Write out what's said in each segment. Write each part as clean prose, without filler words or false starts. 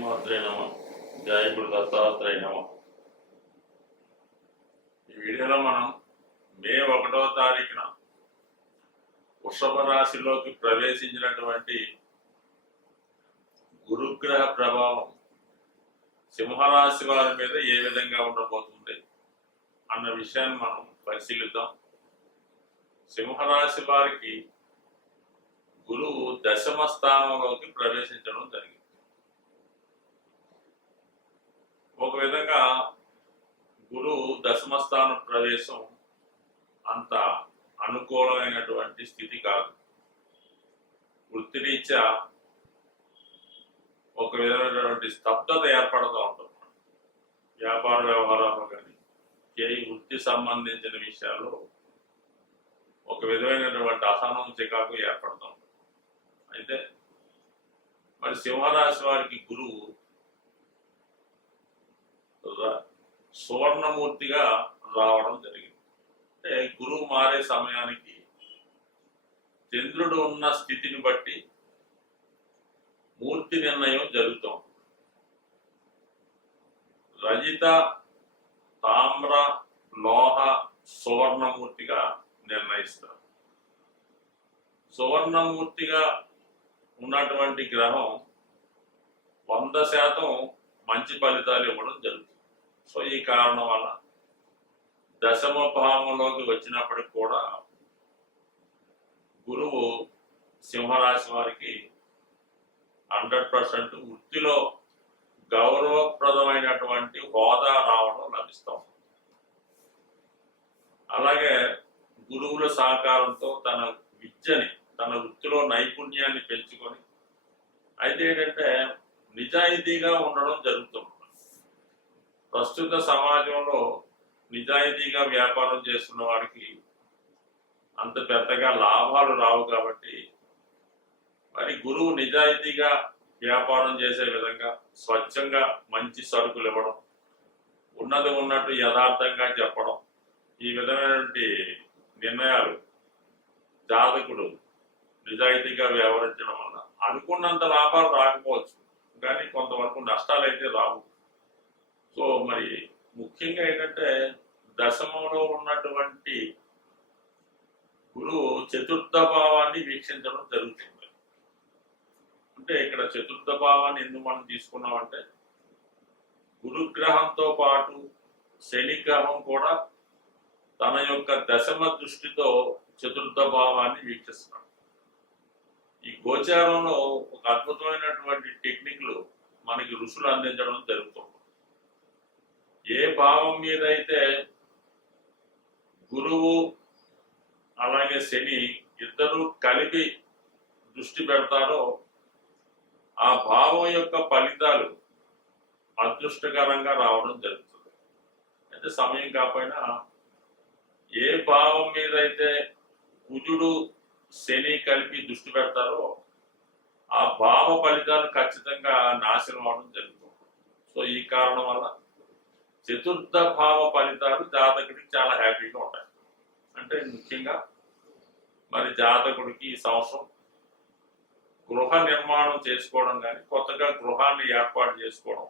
శ్రీమాత్రే నమ. జయ గురు దత్తాత్రేయ నమ. ఈ వీడియోలో మనం మే 1వ తారీఖున వృషభ రాశిలోకి ప్రవేశించినటువంటి గురుగ్రహ ప్రభావం సింహరాశి వారి మీద ఏ విధంగా ఉండబోతుంది అన్న విషయాన్ని మనం పరిశీలిద్దాం. సింహరాశి వారికి గురువు 10వ స్థానంలోకి ప్రవేశించడం జరిగింది. ఒక విధంగా గురువు 10వ స్థానం ప్రవేశం అంత అనుకూలమైనటువంటి స్థితి కాదు. వృత్తిరీత్యా ఒక విధమైనటువంటి స్తబ్దత ఏర్పడుతూ ఉంటుంది. వ్యాపార వ్యవహారాలు కానీ వృత్తి సంబంధించిన విషయాల్లో ఒక విధమైనటువంటి అసహనం చికాకు ఏర్పడుతూ ఉంటుంది. అయితే మరి సింహరాశి వారికి గురువు సువర్ణమూర్తిగా రావడం జరిగింది. అంటే గురువు మారే సమయానికి చంద్రుడు ఉన్న స్థితిని బట్టి మూర్తి నిర్ణయం జరుగుతుంది. రజిత, తామ్ర, లోహ, సువర్ణమూర్తిగా నిర్ణయిస్తారు. సువర్ణమూర్తిగా ఉన్నటువంటి గ్రహం 100% మంచి ఫలితాలు ఇవ్వడం జరుగుతుంది. సో ఈ కారణం వల్ల 10వ భావంలోకి వచ్చినప్పటికి కూడా గురువు సింహరాశి వారికి 100% వృత్తిలో గౌరవప్రదమైనటువంటి హోదా రావడం లభిస్తాం. అలాగే గురువుల సహకారంతో తన విద్యని, తన వృత్తిలో నైపుణ్యాన్ని పెంచుకొని అయితే ఏంటంటే నిజాయితీగా ఉండడం జరుగుతుంది. ప్రస్తుత సమాజంలో నిజాయితీగా వ్యాపారం చేస్తున్న వాడికి అంత పెద్దగా లాభాలు రావు. కాబట్టి మరి గురువు నిజాయితీగా వ్యాపారం చేసే విధంగా స్వచ్ఛంగా మంచి సరుకులు ఇవ్వడం, ఉన్నది ఉన్నట్టు యథార్థంగా చెప్పడం, ఈ విధమైనటువంటి నిర్ణయాలు జాతకుడు నిజాయితీగా వ్యవహరించడం వల్ల అనుకున్నంత లాభాలు రాకపోవచ్చు, కానీ కొంతవరకు నష్టాలు అయితే రావు. సో మరి ముఖ్యంగా ఏంటంటే 10మంలో ఉన్నటువంటి గురువు 4వ భావాన్ని వీక్షించడం జరుగుతుంది. అంటే ఇక్కడ 4వ భావాన్ని ఎందుకు మనం తీసుకున్నామంటే గురుగ్రహంతో పాటు శని గ్రహం కూడా తన యొక్క 10వ దృష్టితో 4వ భావాన్ని వీక్షిస్తున్నాడు. ఈ గోచారంలో ఒక అద్భుతమైనటువంటి టెక్నిక్లు మనకి ఋషులు అందించడం జరుగుతుంది. ఏ భావం మీద అయితే గురువు అలాగే శని ఇద్దరు కలిపి దృష్టి పెడతారో ఆ భావం యొక్క ఫలితాలు అదృష్టకరంగా రావడం జరుగుతుంది. అయితే సమయం కాకపోయినా ఏ భావం మీద అయితే కుజుడు శని కలిపి దృష్టి పెడతారో ఆ భావ ఫలితాలు ఖచ్చితంగా నాశనం అవడం జరుగుతుంది. సో ఈ కారణం వల్ల 4వ భావ ఫలితాలు జాతకుడికి చాలా హ్యాపీగా ఉంటాయి. అంటే ముఖ్యంగా మరి జాతకుడికి ఈ సంవత్సరం గృహ నిర్మాణం చేసుకోవడం కానీ, కొత్తగా గృహాన్ని ఏర్పాటు చేసుకోవడం,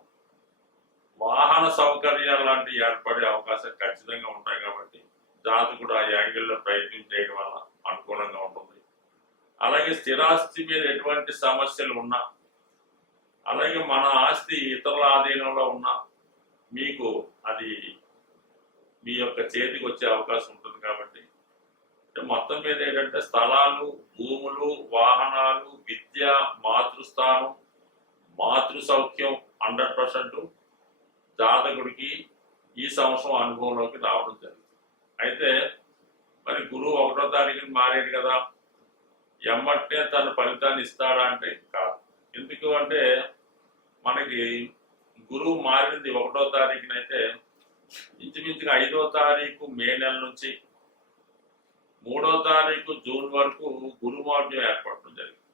వాహన సౌకర్యాలు లాంటివి ఏర్పడే అవకాశాలు ఖచ్చితంగా ఉంటాయి. కాబట్టి జాతకుడు ఆ యాంగిల్లో ప్రయత్నం చేయడం వల్ల అనుకూలంగా ఉంటుంది. అలాగే స్థిరాస్తి మీద ఎటువంటి సమస్యలు ఉన్నా, అలాగే మన ఆస్తి ఇతరుల ఆధీనంలో ఉన్నా మీకు అది మీ యొక్క చేతికి వచ్చే అవకాశం ఉంటుంది. కాబట్టి మొత్తం మీద ఏంటంటే స్థలాలు, భూములు, వాహనాలు, విద్య, మాతృస్థానం, మాతృ సౌఖ్యం 100% జాతకుడికి ఈ సంవత్సరం అనుభవంలోకి రావడం జరుగుతుంది. అయితే మరి గురువు 1వ తారీఖుని మారేడు కదా, ఎమ్మటే తన ఫలితాన్ని ఇస్తాడా అంటే కాదు. ఎందుకు అంటే మనకి గురువు మారింది 1వ తారీఖునైతే ఇంచుమించుగా 5వ తారీఖు మే నెల నుంచి 3వ తారీఖు జూన్ వరకు గురుమౌఢ్యం ఏర్పడటం జరిగింది.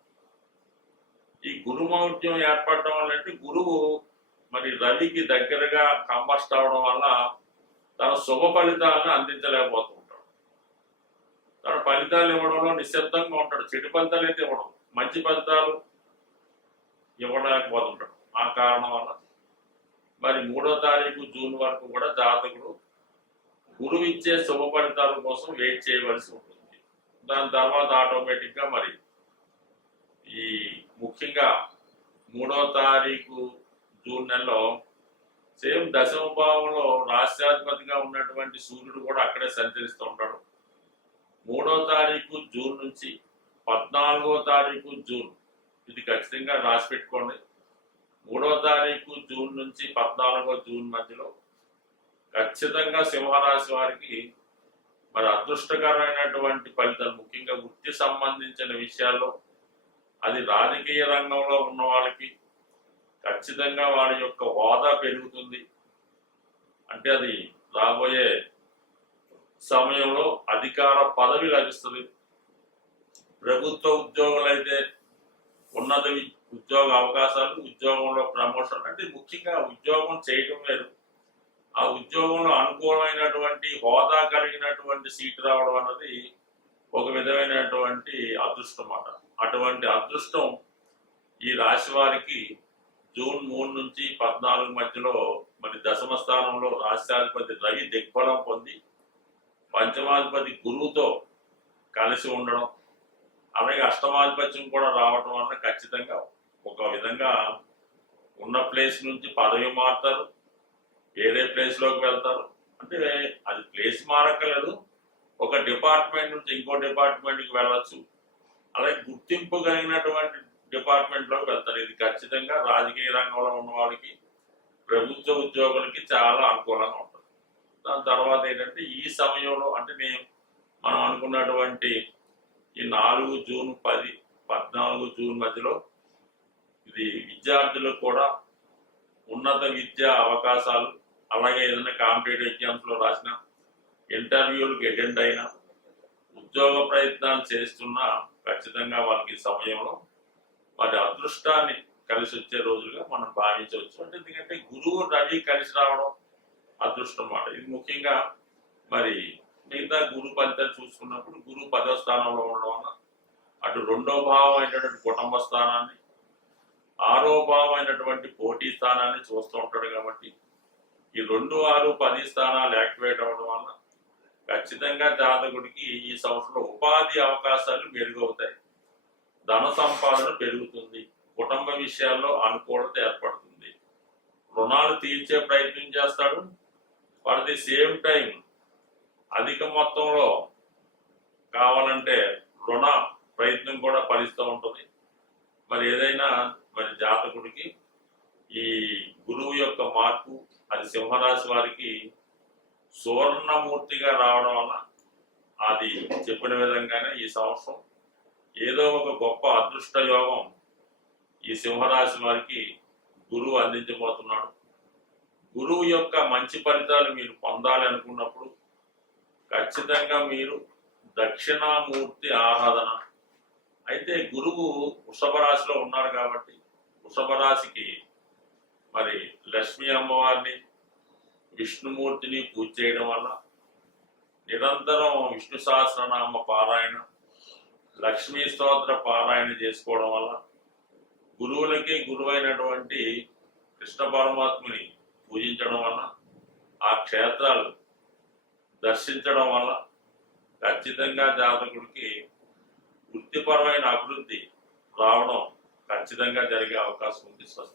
ఈ గురుమౌఢ్యం ఏర్పడటం వల్ల అంటే గురువు మరి రవికి దగ్గరగా కంబస్ట్ అవడం వల్ల తన శుభ ఫలితాలను అందించలేకపోతుంటాడు. తన ఫలితాలు ఇవ్వడంలో నిశ్శబ్దంగా ఉంటాడు. చెడు ఫలితాలు అయితే ఇవ్వడం, మంచి ఫలితాలు ఇవ్వలేకపోతుంటాడు. ఆ కారణం వల్ల మరి 3వ తారీఖు జూన్ వరకు కూడా జాతకుడు గురువు ఇచ్చే శుభ ఫలితాల కోసం వెయిట్ చేయవలసి ఉంటుంది. దాని తర్వాత ఆటోమేటిక్ గా మరి ఈ ముఖ్యంగా 3వ తారీఖు జూన్ నెలలో సేమ్ దశమ భావంలో రాష్ట్రాధిపతిగా ఉన్నటువంటి సూర్యుడు కూడా అక్కడే సంచరిస్తూ ఉంటాడు. 3వ తారీఖు జూన్ నుంచి 14వ తారీఖు జూన్, ఇది ఖచ్చితంగా రాసి పెట్టుకోండి. 3వ తారీఖు జూన్ నుంచి 14వ జూన్ మధ్యలో ఖచ్చితంగా సింహరాశి వారికి మరి అదృష్టకరమైనటువంటి ఫలితాలు, ముఖ్యంగా వృత్తి సంబంధించిన విషయాల్లో, అది రాజకీయ రంగంలో ఉన్న వాళ్ళకి ఖచ్చితంగా వారి యొక్క హోదా పెరుగుతుంది. అంటే అది రాబోయే సమయంలో అధికార పదవి లభిస్తుంది. ప్రభుత్వ ఉద్యోగులు అయితే ఉన్నత ఉద్యోగ అవకాశాలు, ఉద్యోగంలో ప్రమోషన్, అంటే ముఖ్యంగా ఉద్యోగం చేయడం వేరు, ఆ ఉద్యోగంలో అనుకూలమైనటువంటి హోదా కలిగినటువంటి సీటు రావడం అన్నది ఒక విధమైనటువంటి అదృష్టం అన్నమాట. అటువంటి అదృష్టం ఈ రాశి వారికి జూన్ 3 నుంచి 14 మధ్యలో మరి దశమ స్థానంలో రాష్ట్రాధిపతి రవి దిగ్బలం పొంది పంచమాధిపతి గురువుతో కలిసి ఉండడం, అలాగే అష్టమాధిపత్యం కూడా రావడం వల్ల ఖచ్చితంగా ఒక విధంగా ఉన్న ప్లేస్ నుంచి పదవి మారుతారు, వేరే ప్లేస్ లోకి వెళ్తారు. అంటే అది ప్లేస్ మారక్కలేదు, ఒక డిపార్ట్మెంట్ నుంచి ఇంకో డిపార్ట్మెంట్కి వెళ్ళచ్చు, అలాగే గుర్తింపు కలిగినటువంటి డిపార్ట్మెంట్ లోకి వెళ్తారు. ఇది ఖచ్చితంగా రాజకీయ రంగంలో ఉన్న వాళ్ళకి, ప్రభుత్వ ఉద్యోగులకి చాలా అనుకూలంగా ఉంటుంది. దాని తర్వాత ఏంటంటే ఈ సమయంలో అంటే మనం అనుకున్నటువంటి ఈ 4 జూన్ 10, 14 జూన్ మధ్యలో ఇది విద్యార్థులకు కూడా ఉన్నత విద్యా అవకాశాలు, అలాగే ఏదైనా కాంపిటేటివ్ ఎగ్జామ్స్ లో రాసిన, ఇంటర్వ్యూలకు అటెండ్ అయినా, ఉద్యోగ ప్రయత్నాలు చేస్తున్నా ఖచ్చితంగా వాళ్ళకి ఈ సమయంలో వారి అదృష్టాన్ని కలిసి వచ్చే రోజులుగా మనం భావించవచ్చు. అంటే ఎందుకంటే గురువు రవి కలిసి రావడం అదృష్టం అన్నమాట. ఇది ముఖ్యంగా మరి మిగతా గురు ఫలితాలు చూసుకున్నప్పుడు గురువు 10వ స్థానంలో ఉండడం వల్ల అటు 2వ భావం అయినటువంటి కుటుంబ స్థానాన్ని, 6వ భావం అయినటువంటి పోటీ స్థానాన్ని చూస్తూ ఉంటాడు. కాబట్టి ఈ 2, 6, 10 స్థానాలు యాక్టివేట్ అవ్వడం వల్ల ఖచ్చితంగా జాతకుడికి ఈ సంవత్సరంలో ఉపాధి అవకాశాలు మెరుగవుతాయి, ధన సంపాదన పెరుగుతుంది, కుటుంబ విషయాల్లో అనుకూలత ఏర్పడుతుంది, రుణాలు తీర్చే ప్రయత్నం చేస్తాడు. ఫర్ ది సేమ్ టైం అధిక మొత్తంలో కావాలంటే రుణ ప్రయత్నం కూడా ఫలిస్తూ ఉంటుంది. మరి ఏదైనా మరి జాతకుడికి ఈ గురువు యొక్క మార్పు అది సింహరాశి వారికి సువర్ణమూర్తిగా రావడం వల్ల అది చెప్పిన విధంగానే ఈ సంవత్సరం ఏదో ఒక గొప్ప అదృష్ట యోగం ఈ సింహరాశి వారికి గురువు అందించబోతున్నాడు. గురువు యొక్క మంచి ఫలితాలు మీరు పొందాలి అనుకున్నప్పుడు ఖచ్చితంగా మీరు దక్షిణామూర్తి ఆరాధన, అయితే గురువు వృషభ రాశిలో ఉన్నాడు కాబట్టి వృషభ రాశికి మరి లక్ష్మీ అమ్మవారిని, విష్ణుమూర్తిని పూజ చేయడం వల్ల, నిరంతరం విష్ణు సహస్రనామ పారాయణ, లక్ష్మీ స్తోత్ర పారాయణ చేసుకోవడం వల్ల, గురువులకి గురువైనటువంటి కృష్ణ పరమాత్ముని పూజించడం వల్ల, ఆ క్షేత్రాలు దర్శించడం వల్ల ఖచ్చితంగా జాతకుడికి వృత్తిపరమైన అభివృద్ధి రావడం ఖచ్చితంగా జరిగే అవకాశం ఉంది. స్వస్తి.